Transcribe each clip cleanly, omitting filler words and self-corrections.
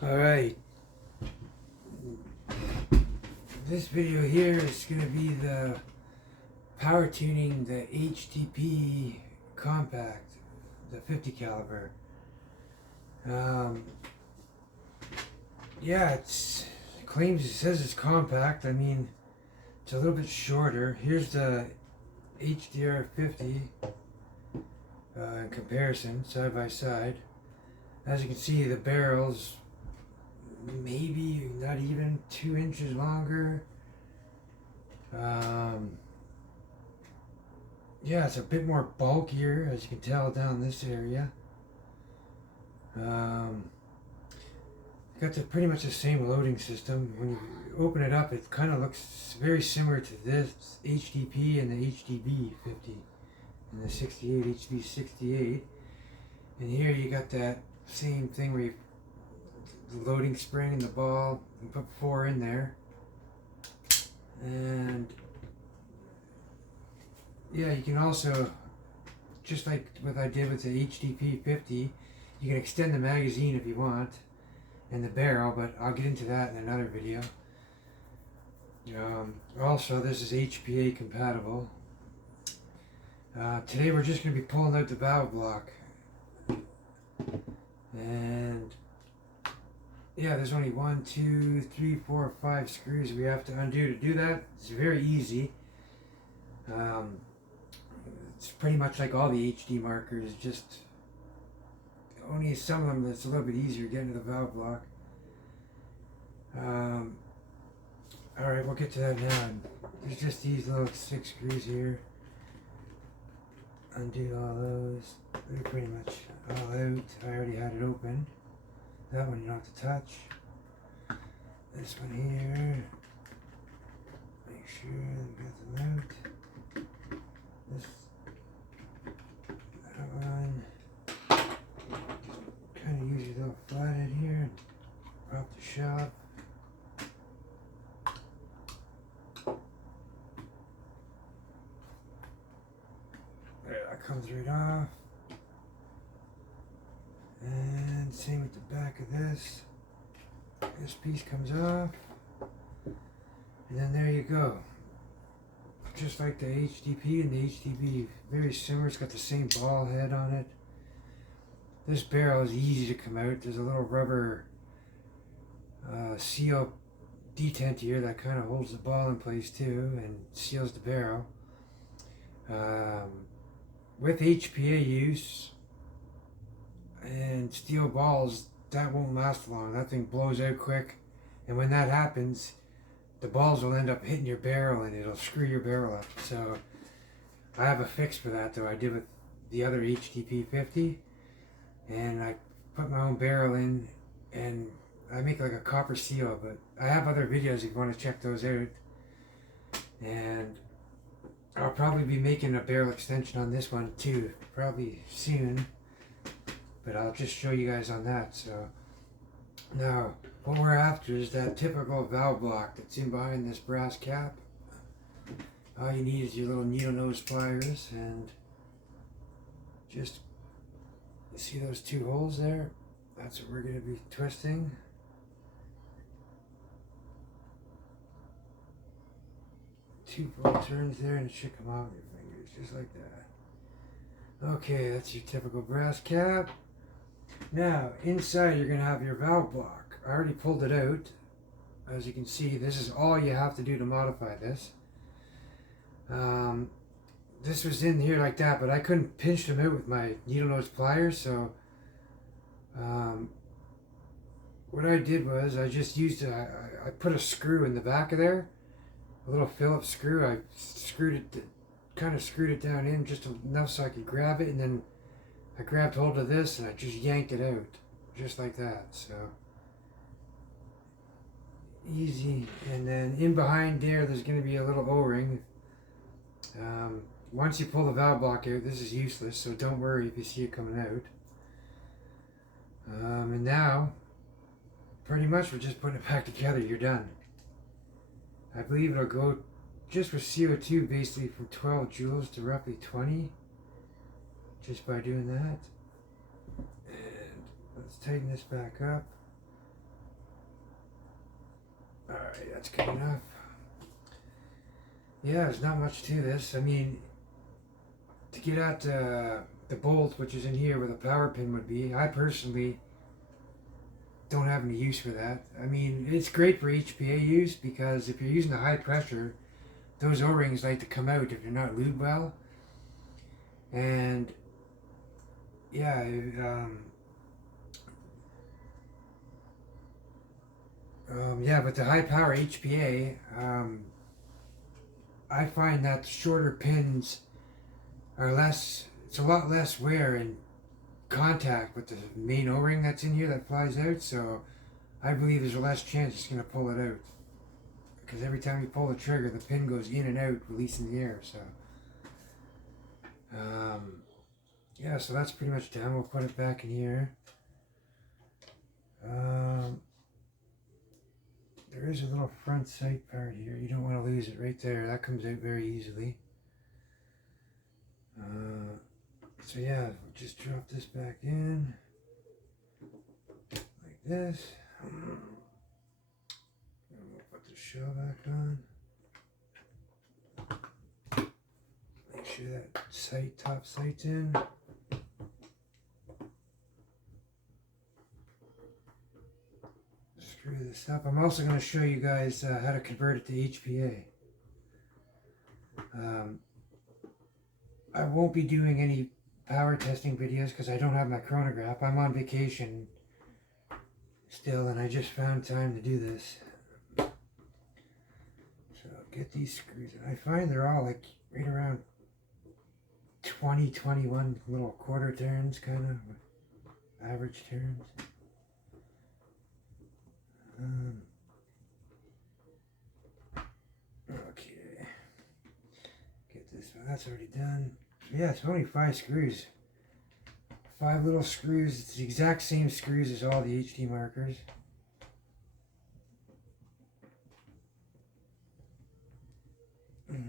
Alright, this video here is going to be the power tuning the HTP compact, the 50 caliber. Yeah, it says it's compact. I mean, it's a little bit shorter. Here's the HDR 50 in comparison, side by side. As you can see, the barrel's maybe not even 2 inches longer. Yeah, it's a bit more bulkier, as you can tell down this area. Got pretty much the same loading system. When you open it up, it kind of looks very similar to this HTP and the HDB 50 and the 68 HB 68. And here you got that same thing where the loading spring and the ball. You put 4 in there, and yeah, you can also, just like what I did with the HTP 50, you can extend the magazine if you want and the barrel, but I'll get into that in another video. Also, this is HPA compatible. Today we're just going to be pulling out the valve block, and yeah, there's only 1, 2, 3, 4, 5 screws we have to undo to do that. It's very easy. It's pretty much like all the HD markers, just only some of them that's a little bit easier getting to the valve block. Alright, we'll get to that now. There's just these little 6 screws here. Undo all those. They're pretty much all out. I already had it open. That one you don't have to touch. This one here. Make sure we got them out. This. That one. Kind of use your little flathead here and pop the shop. There, that comes right off. And same with the back of this. This piece comes off. And then there you go. Just like the HDP and the HDB, very similar. It's got the same ball head on it. This barrel is easy to come out. There's a little rubber seal detent here that kind of holds the ball in place too and seals the barrel. With HPA use and steel balls, that won't last long. That thing blows out quick, and when that happens, the balls will end up hitting your barrel and it'll screw your barrel up. So I have a fix for that though. I did with the other HTP 50, and I put my own barrel in, and I make like a copper seal, but I have other videos if you want to check those out. And I'll probably be making a barrel extension on this one too, probably soon, but I'll just show you guys on that. So now what we're after is that typical valve block that's in behind this brass cap. All you need is your little needle nose pliers, and just see those 2 holes there? That's what we're going to be twisting. Two full turns there, and it should come off your fingers just like that. Okay, that's your typical brass cap. Now inside you're going to have your valve block. I already pulled it out. As you can see, this is all you have to do to modify this. This was in here like that, but I couldn't pinch them out with my needle nose pliers, so what I did was I just used I put a screw in the back of there, a little Phillips screw. I kind of screwed it down in just enough so I could grab it, and then I grabbed hold of this and I just yanked it out, just like that. So easy. And then in behind there's going to be a little O-ring. Once you pull the valve block out, this is useless, so don't worry if you see it coming out. And now, pretty much we're just putting it back together. You're done. I believe it'll go just with CO2 basically from 12 joules to roughly 20, just by doing that. And let's tighten this back up. Alright, that's good enough. Yeah, there's not much to this. I mean, to get at the bolt, which is in here where the power pin would be, I personally don't have any use for that. I mean, it's great for HPA use because if you're using a high pressure, those O-rings like to come out if you're not lubed well. And yeah, yeah, but the high power HPA, I find that shorter pins are less, it's a lot less wear and contact with the main O-ring that's in here that flies out, so I believe there's a less chance it's going to pull it out. Because every time you pull the trigger, the pin goes in and out, releasing the air, so. Yeah, so that's pretty much done. We'll put it back in here. There is a little front sight part here. You don't want to lose it right there. That comes out very easily. So yeah, we'll just drop this back in like this. And we'll put the shell back on. Make sure that top sight's in. Screw this up. I'm also going to show you guys how to convert it to HPA. I won't be doing any power testing videos because I don't have my chronograph. I'm on vacation still and I just found time to do this. So get these screws. I find they're all like right around 20, 21 little quarter turns, kind of average turns. Okay, get this one, that's already done. Yeah, it's only 5 screws. 5 little screws. It's the exact same screws as all the HD markers. Okay.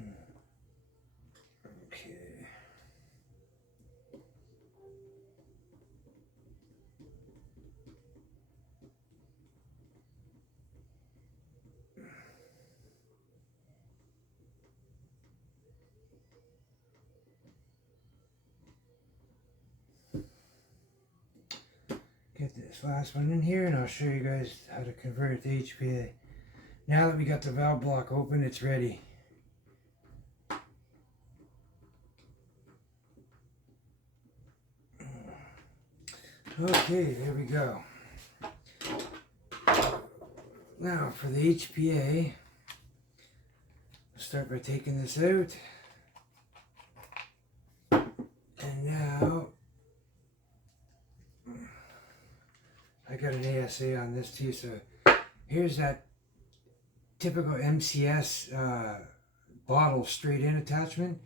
Get this last one in here and I'll show you guys how to convert it to HPA. Now that we got the valve block open, it's ready. Okay, here we go. Now for the HPA, I'll start by taking this out. And now, I got an ASA on this too, so here's that typical MCS bottle straight in attachment.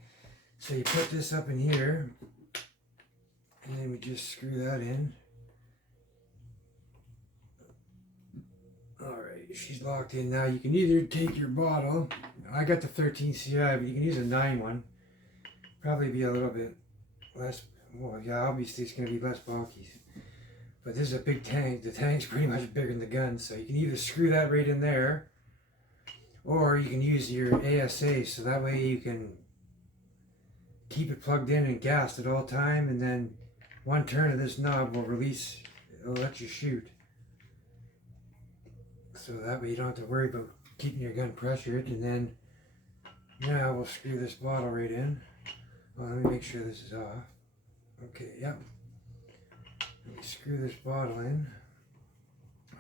So you put this up in here, and then we just screw that in. Alright, she's locked in now. You can either take your bottle, I got the 13 CI, but you can use a 9 one. Probably be a little bit less, well yeah, obviously it's going to be less bulky. But this is a big tank. The tank's pretty much bigger than the gun, so you can either screw that right in there, or you can use your ASA, so that way you can keep it plugged in and gassed at all time, and then one turn of this knob will release, it'll let you shoot. So that way you don't have to worry about keeping your gun pressured. And then now we'll screw this bottle right in. Well, let me make sure this is off. Okay, yep. Let me screw this bottle in.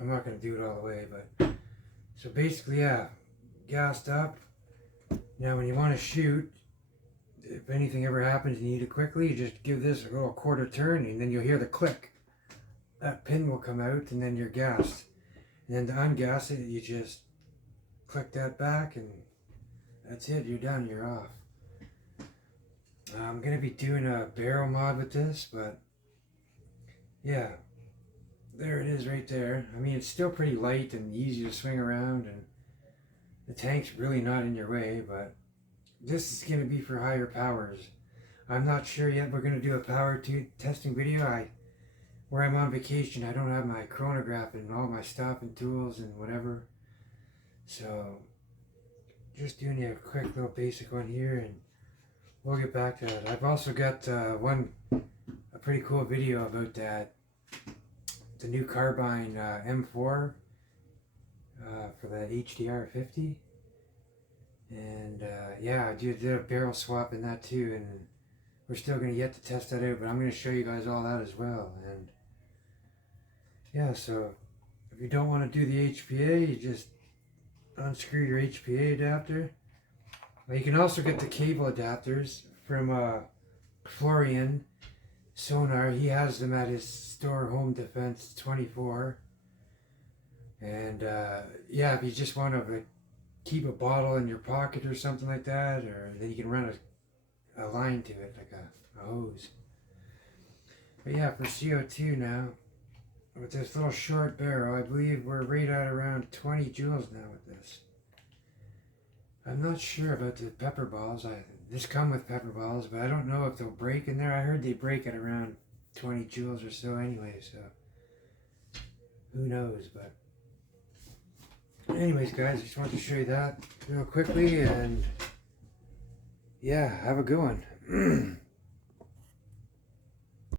I'm not going to do it all the way, but so basically, yeah, gassed up. Now when you want to shoot, if anything ever happens and you need it quickly, you just give this a little quarter turn and then you'll hear the click. That pin will come out and then you're gassed. And then to ungas it, you just click that back and that's it, you're done, you're off. I'm going to be doing a barrel mod with this, but yeah, there it is right there. I mean, it's still pretty light and easy to swing around, and the tank's really not in your way, but this is going to be for higher powers. I'm not sure yet. We're going to do a power testing video. Where I'm on vacation, I don't have my chronograph and all my stopping tools and whatever. So just doing a quick little basic one here, and we'll get back to it. I've also got a pretty cool video about that, the new carbine M4 for the HDR 50. And yeah, I did a barrel swap in that too, and we're still going to yet to test that out, but I'm going to show you guys all that as well. And yeah, so if you don't want to do the HPA, you just unscrew your HPA adapter. You can also get the cable adapters from Florian Sonar. He has them at his store, Home Defense 24. And yeah, if you just want to keep a bottle in your pocket or something like that, or then you can run a line to it, like a hose. But yeah, for CO2 now, with this little short barrel, I believe we're right at around 20 joules now with this. I'm not sure about the pepper balls. This come with pepper balls, but I don't know if they'll break in there. I heard they break at around 20 joules or so anyway, so who knows. But anyways, guys, I just wanted to show you that real quickly, and yeah, have a good one.